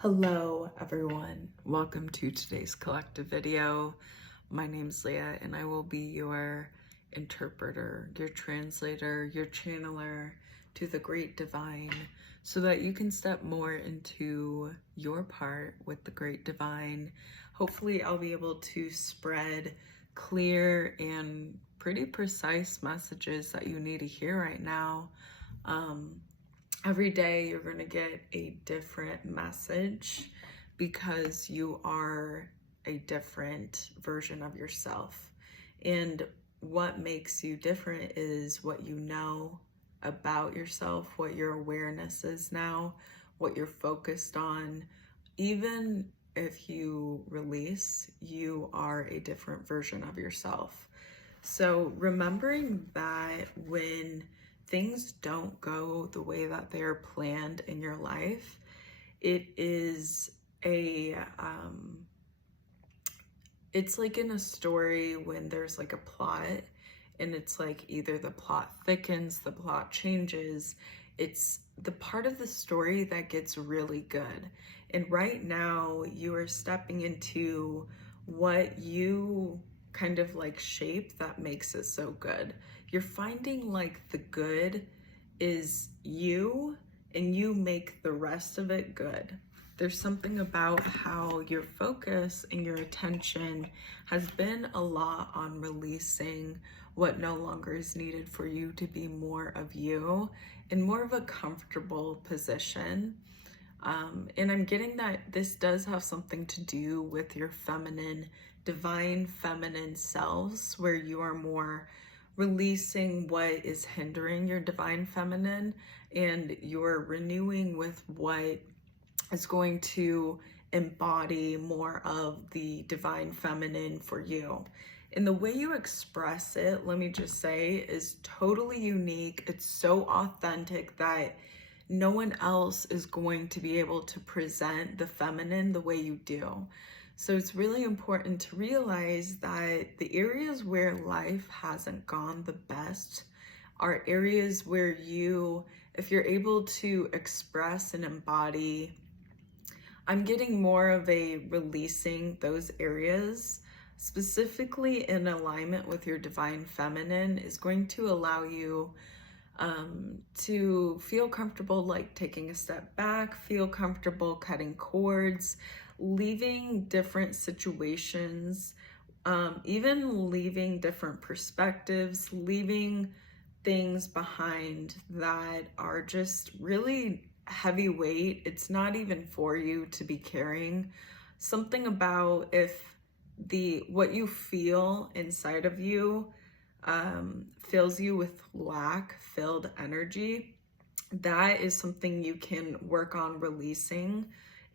Hello everyone, welcome to today's collective video. My name's Leah and I will be your interpreter, your translator, your channeler to the great divine so that you can step more into your part with the great divine. Hopefully I'll be able to spread clear and pretty precise messages that you need to hear right now. Every day you're going to get a different message because you are a different version of yourself. And what makes you different is what you know about yourself, what your awareness is now, what you're focused on. Even if you release, you are a different version of yourself. So remembering that when things don't go the way that they're planned in your life, it is it's like in a story when there's like a plot and it's like either the plot thickens, the plot changes, it's the part of the story that gets really good. And right now you are stepping into what you kind of like shape that makes it so good. You're finding like the good is you and you make the rest of it good. There's something about how your focus and your attention has been a lot on releasing what no longer is needed for you to be more of you in more of a comfortable position. And I'm getting that this does have something to do with your feminine, divine feminine selves, where you are more releasing what is hindering your divine feminine and you're renewing with what is going to embody more of the divine feminine for you. And the way you express it, let me just say, is totally unique. It's so authentic that no one else is going to be able to present the feminine the way you do. So it's really important to realize that the areas where life hasn't gone the best are areas where you, if you're able to express and embody, I'm getting more of a releasing those areas, specifically in alignment with your divine feminine, is going to allow you to feel comfortable like taking a step back, feel comfortable cutting cords, leaving different situations, even leaving different perspectives, leaving things behind that are just really heavy weight. It's not even for you to be carrying. Something about if what you feel inside of you fills you with lack-filled energy, that is something you can work on releasing.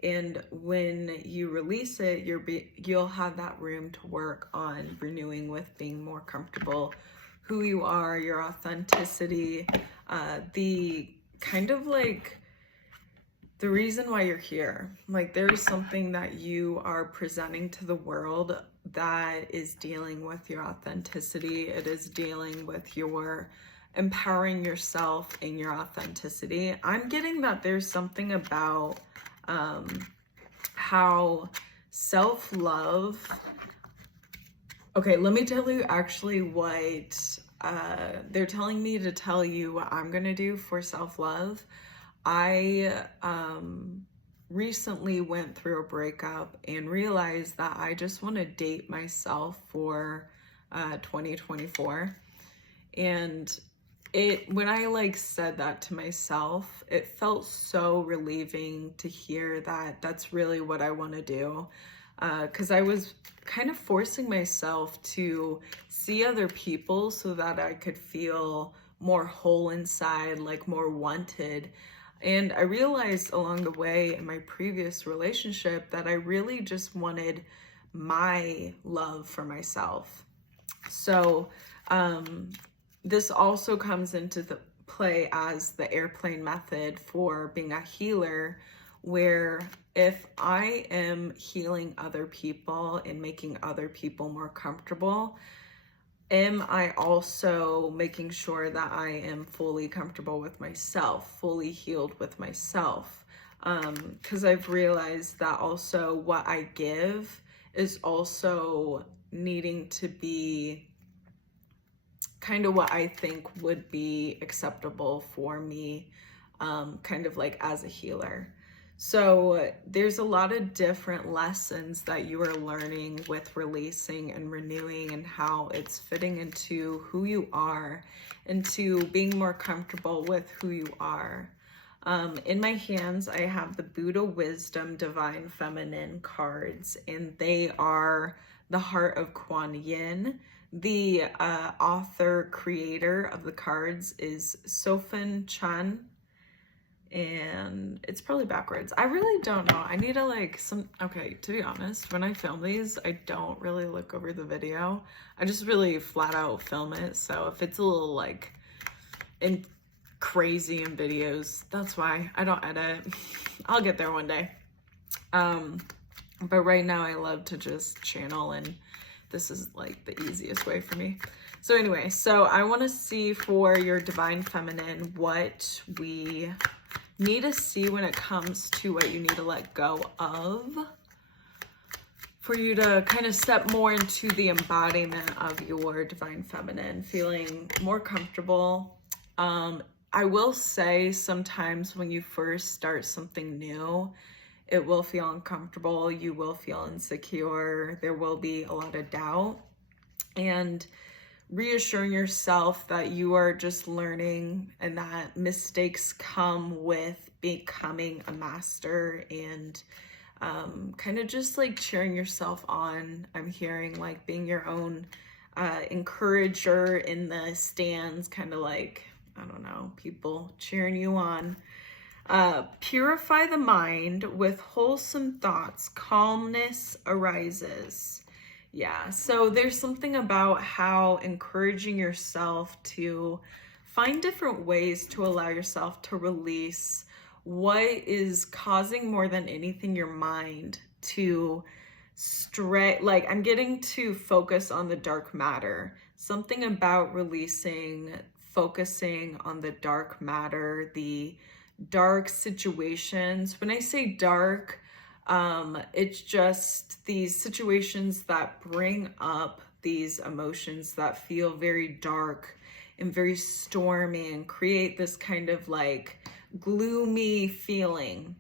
And when you release it, you'll have that room to work on renewing with being more comfortable who you are, your authenticity, the kind of like the reason why you're here. Like there's something that you are presenting to the world that is dealing with your authenticity. It is dealing with your empowering yourself in your authenticity. I'm getting that there's something about how self-love. Okay, let me tell you actually what they're telling me to tell you what I'm gonna do for self-love. I recently went through a breakup and realized that I just want to date myself for 2024. And when I like said that to myself, it felt so relieving to hear that that's really what I want to do. Because I was kind of forcing myself to see other people so that I could feel more whole inside, like more wanted. And I realized along the way in my previous relationship that I really just wanted my love for myself. So this also comes into the play as the airplane method for being a healer, where if I am healing other people and making other people more comfortable, am I also making sure that I am fully comfortable with myself, fully healed with myself? Because I've realized that also what I give is also needing to be kind of what I think would be acceptable for me, kind of like as a healer. So there's a lot of different lessons that you are learning with releasing and renewing, and how it's fitting into who you are, into being more comfortable with who you are. In my hands, I have the Buddha Wisdom Divine Feminine cards, and they are the Heart of Kuan Yin. The author creator of the cards is Sofan Chan, and it's probably backwards. I really don't know. I need to okay, to be honest, when I film these, I don't really look over the video. I just really flat out film it. So if it's a little like crazy in videos, that's why I don't edit. I'll get there one day. But right now I love to just channel, and this is like the easiest way for me. So anyway, so I want to see for your divine feminine what we need to see when it comes to what you need to let go of, for you to kind of step more into the embodiment of your divine feminine, feeling more comfortable. I will say sometimes when you first start something new, it will feel uncomfortable. You will feel insecure. There will be a lot of doubt, and reassuring yourself that you are just learning, and that mistakes come with becoming a master, and kind of just like cheering yourself on. I'm hearing like being your own encourager in the stands, kind of like, I don't know, people cheering you on. Purify the mind with wholesome thoughts. Calmness arises. Yeah, so there's something about how encouraging yourself to find different ways to allow yourself to release what is causing more than anything your mind to stretch. Like, I'm getting to focus on the dark matter. Something about releasing, focusing on the dark matter, the dark situations. When I say dark, it's just these situations that bring up these emotions that feel very dark and very stormy and create this kind of like gloomy feeling.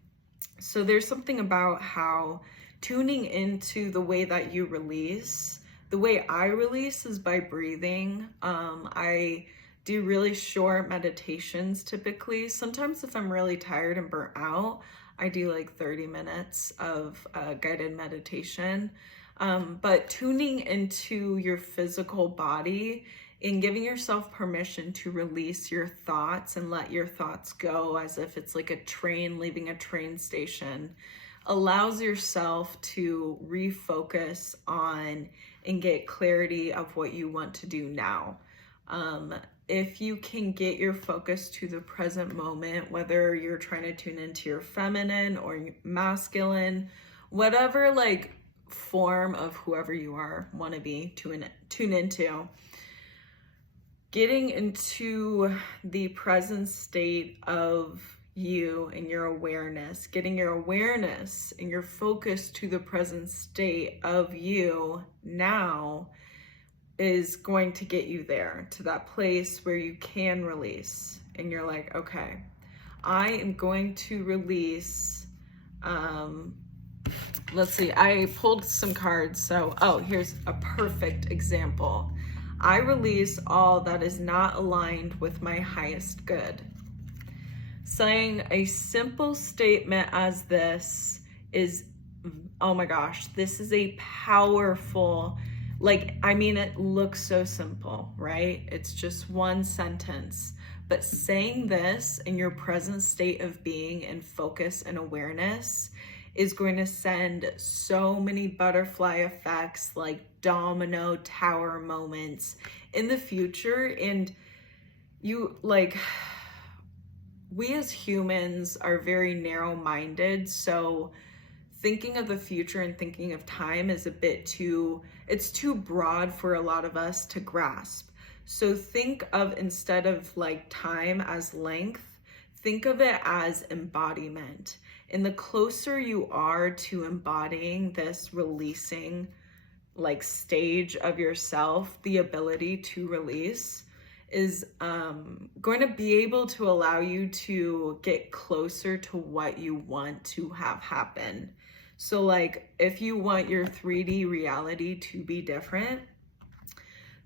So there's something about how tuning into the way that you release. The way I release is by breathing. I do really short meditations typically. Sometimes if I'm really tired and burnt out, I do like 30 minutes of guided meditation. But tuning into your physical body and giving yourself permission to release your thoughts and let your thoughts go, as if it's like a train leaving a train station, allows yourself to refocus on and get clarity of what you want to do now. If you can get your focus to the present moment, whether you're trying to tune into your feminine or masculine, whatever like form of whoever you are, want to be, tune into, getting into the present state of you and your awareness, getting your awareness and your focus to the present state of you now is going to get you there, to that place where you can release. And you're like, okay, I am going to release, let's see, I pulled some cards. So, here's a perfect example. I release all that is not aligned with my highest good. Saying a simple statement as this is, oh my gosh, this is a powerful, it looks so simple, right? It's just one sentence, but saying this in your present state of being and focus and awareness is going to send so many butterfly effects, like domino tower moments in the future. And we as humans are very narrow-minded, so thinking of the future and thinking of time is it's too broad for a lot of us to grasp. So think of, instead of like time as length, think of it as embodiment. And the closer you are to embodying this releasing like stage of yourself, the ability to release is going to be able to allow you to get closer to what you want to have happen. So like if you want your 3D reality to be different,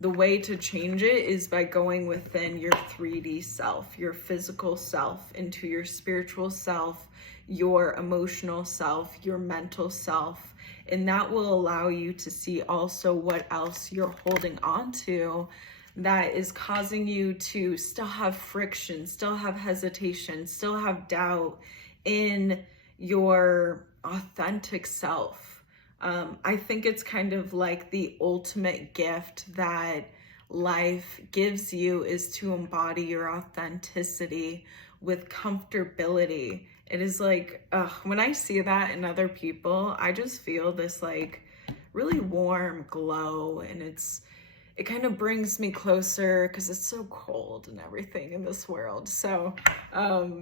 the way to change it is by going within your 3D self, your physical self, into your spiritual self, your emotional self, your mental self. And that will allow you to see also what else you're holding on to that is causing you to still have friction, still have hesitation, still have doubt in your authentic self. I think it's kind of like the ultimate gift that life gives you is to embody your authenticity with comfortability. It is like, when I see that in other people, I just feel this like really warm glow, and it kind of brings me closer because it's so cold and everything in this world. So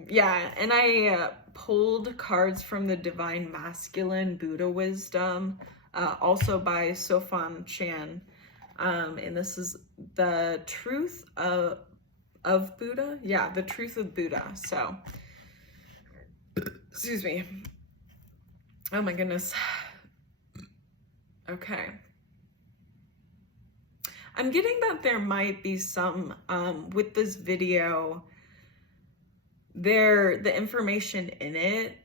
yeah, and I pulled cards from the Divine Masculine Buddha Wisdom, also by Sofan Chan, and this is the truth of Buddha. Yeah, the truth of Buddha. So excuse me, oh my goodness. Okay, I'm getting that there might be some, with this video, the information in it,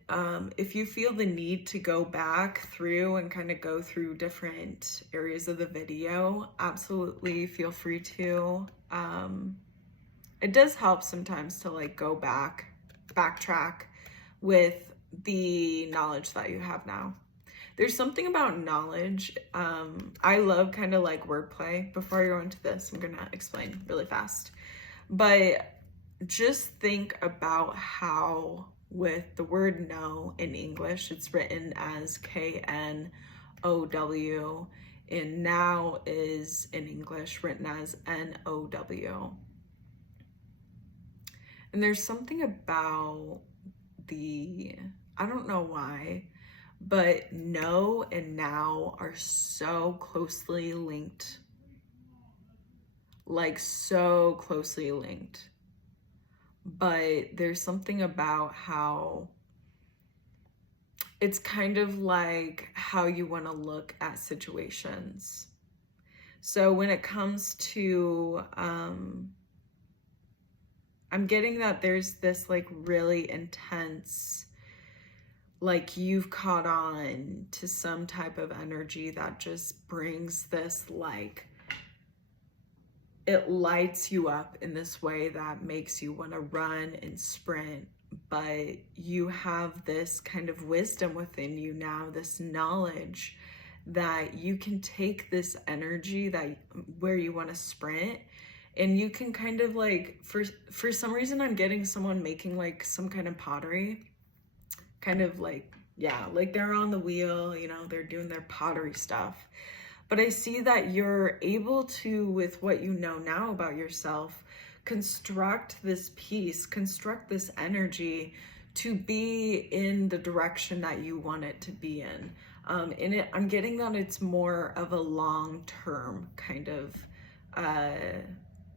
if you feel the need to go back through and kind of go through different areas of the video, absolutely feel free to. It does help sometimes to like go backtrack with the knowledge that you have now. There's something about knowledge. I love kind of like wordplay. Before I go into this, I'm gonna explain really fast. But just think about how with the word know in English, it's written as K-N-O-W, and now is in English written as N-O-W. And there's something about I don't know why, but know and now are so closely linked. Like so closely linked. But there's something about how it's kind of like how you want to look at situations. So when it comes to, I'm getting that there's this like really intense, like you've caught on to some type of energy that just brings this like, it lights you up in this way that makes you want to run and sprint, but you have this kind of wisdom within you now, this knowledge that you can take this energy that where you want to sprint, and you can kind of like, for some reason I'm getting someone making like some kind of pottery, kind of like, yeah, like they're on the wheel, you know, they're doing their pottery stuff. But I see that you're able to, with what you know now about yourself, construct this piece, construct this energy to be in the direction that you want it to be in. I'm getting that it's more of a long-term kind of,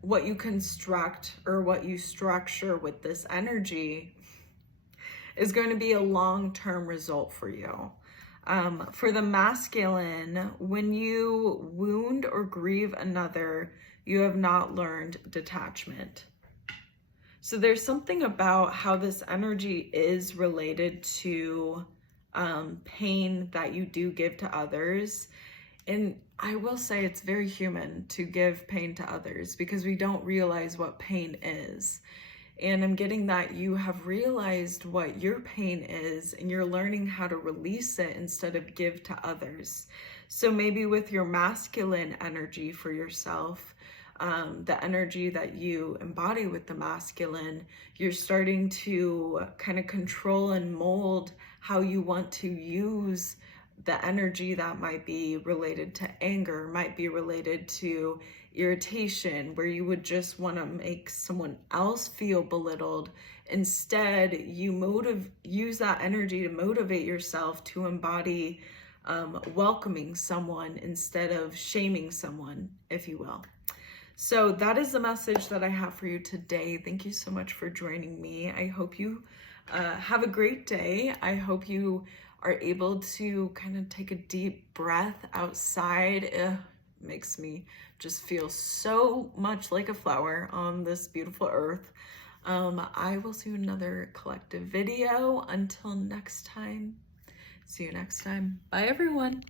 what you construct or what you structure with this energy is going to be a long-term result for you. For the masculine, when you wound or grieve another, you have not learned detachment. So there's something about how this energy is related to pain that you do give to others. And I will say it's very human to give pain to others because we don't realize what pain is. And I'm getting that you have realized what your pain is and you're learning how to release it instead of give to others. So maybe with your masculine energy for yourself, the energy that you embody with the masculine, you're starting to kind of control and mold how you want to use the energy that might be related to anger, might be related to irritation, where you would just want to make someone else feel belittled Instead, you use that energy to motivate yourself to embody welcoming someone instead of shaming someone, if you will. So that is the message that I have for you today. Thank you so much for joining me. I hope you have a great day. I hope you are able to kind of take a deep breath outside. Makes me just feel so much like a flower on this beautiful earth. I will see you in another collective video. Until next time, see you next time. Bye, everyone.